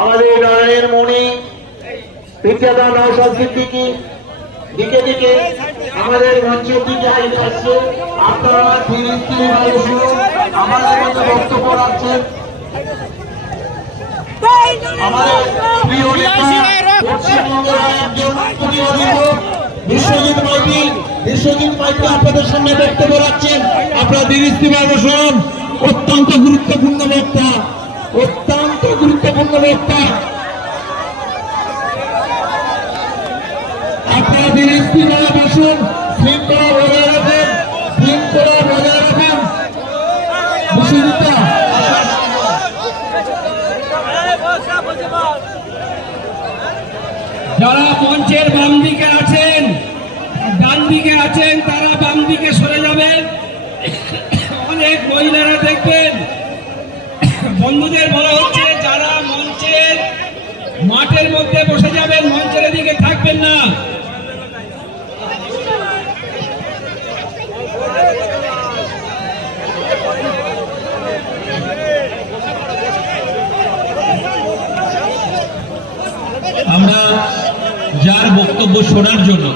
আমাদের গানের মনে পিতাদা নওশাদ সিদ্দিকী দিকে দিকে আমাদের মঞ্চের দিকে আসছে। আপনারা ধীরে ধীরে আমাদের মধ্যে বক্তব্য রাখছেন। আমাদের প্রিয় পশ্চিমবঙ্গের একজন বিশ্বজিৎ মাইতি আপনাদের সামনে বক্তব্য রাখছেন। আপনারা ধীরে ধীরে শুনুন। অত্যন্ত গুরুত্বপূর্ণ বক্তা, অত্যন্ত গুরুত্বপূর্ণ বক্তা। আপনারা ধীরে ধীরে বসুন, শৃঙ্খলা বজায় রাখেন, শৃঙ্খলা বজায় রাখেন। যারা মঞ্চের বাম দিকে আছেন, ডান দিকে আছেন, তারা বাম দিকে সরে যাবেন। অনেক মহিলারা দেখবেন, বন্ধুদের বলা হচ্ছে যারা মঞ্চের মাঠের মধ্যে বসে যাবেন, মঞ্চের দিকে থাকবেন না। আমরা যার বক্তব্য শোনার জন্য